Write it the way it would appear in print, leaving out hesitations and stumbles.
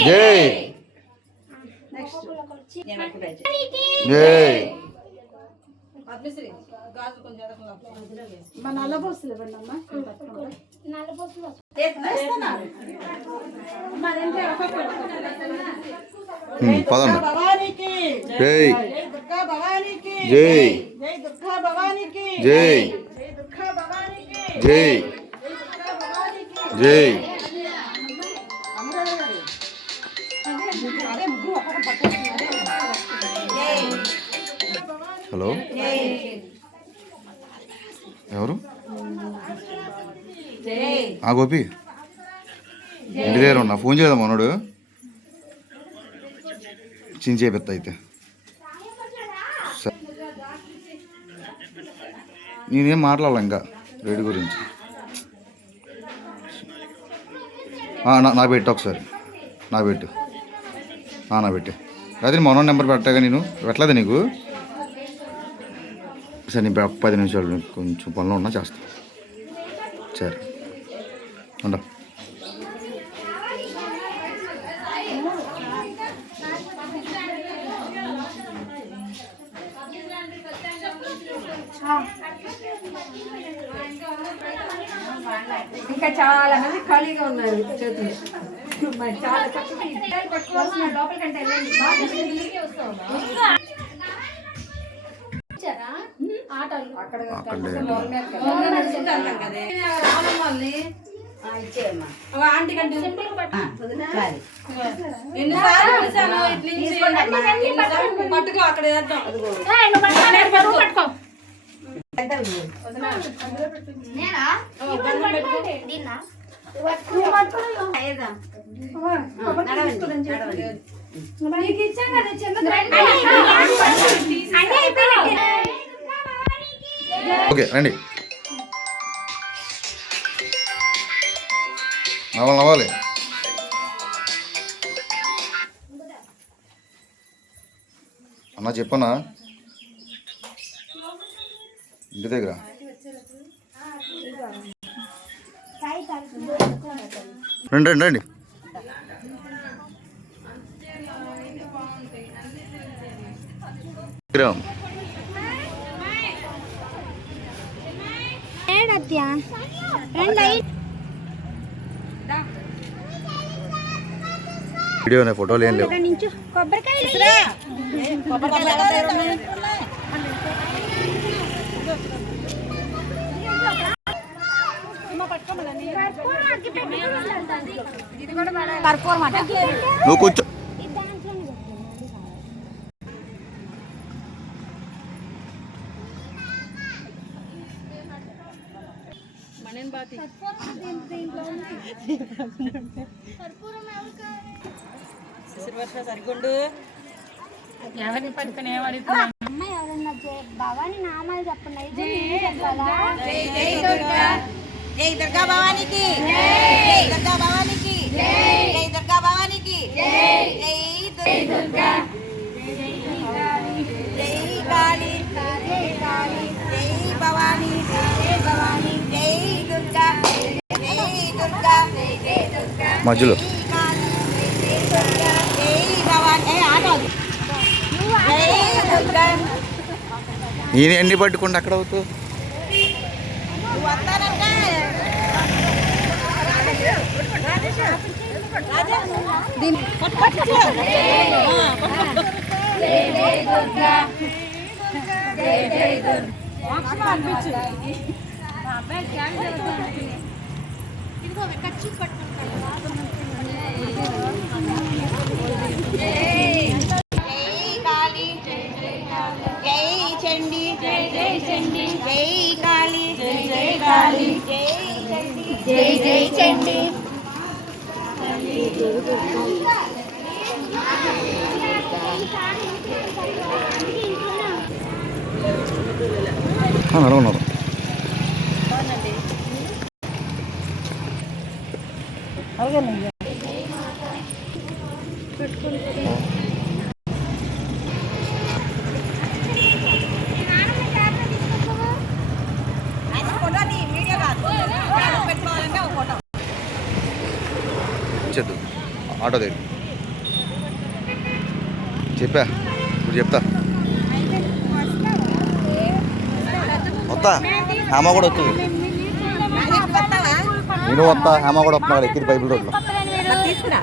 జై జై పదండి. జై జై జై జై జై హలో ఎవరు గోపి ఇంటి దగ్గర ఉన్నా ఫోన్ చేయదా మనోడు చించేపెత్త అయితే నేనేం మాట్లాడాలి ఇంకా రేటు గురించి నా పెట్టు ఒకసారి నా పెట్టు నా పెట్టే అదే మనోడు నెంబర్ పెట్టాగా నేను పెట్టలేదా నీకు సరే నేను 10 నిమిషాలు కొంచెం పనిలో ఉన్నా చేస్తా సరే ఉండ ఇంకా చాలా మంది ఖాళీగా ఉన్నారు చేతులు చాలా లోపలికంటే ఆంటీ కంటే పట్టుకో అక్కడ వేద్దాం ఓకే రండి నవ్వాలి అన్నా చెప్పనా ఇంటి దగ్గర రండి రండి రండి వీడియో ఫోటోలు ఏం లేవు నువ్వు కూర్చో సరిగుండు ఎవరిని పట్టుకుని ఏమడుగుతున్నా అమ్మాయి ఎవరన్నా భవాని నామాలు చెప్పండి జై దుర్గా భవానికి జై దుర్గా భవానికి జై దుర్గా భవానికి జై దుర్గా జై కాళీ జై కాళీ జై భవాని జై భవాని జై దుర్గా జై దుర్గా జై దుర్గా మధ్యలో ఈయన ఎన్ని పట్టుకుండా అక్కడ అవుతూ జై జై చండి ఉన్నారు ఆటో దగ్గర చెప్పా ఇప్పుడు చెప్తా వస్తా హేమ కూడా వస్తుంది నేను వస్తా హేమ కూడా వస్తున్నాడు ఎక్కింది బైబిల్ రోడ్లో తీసుకురా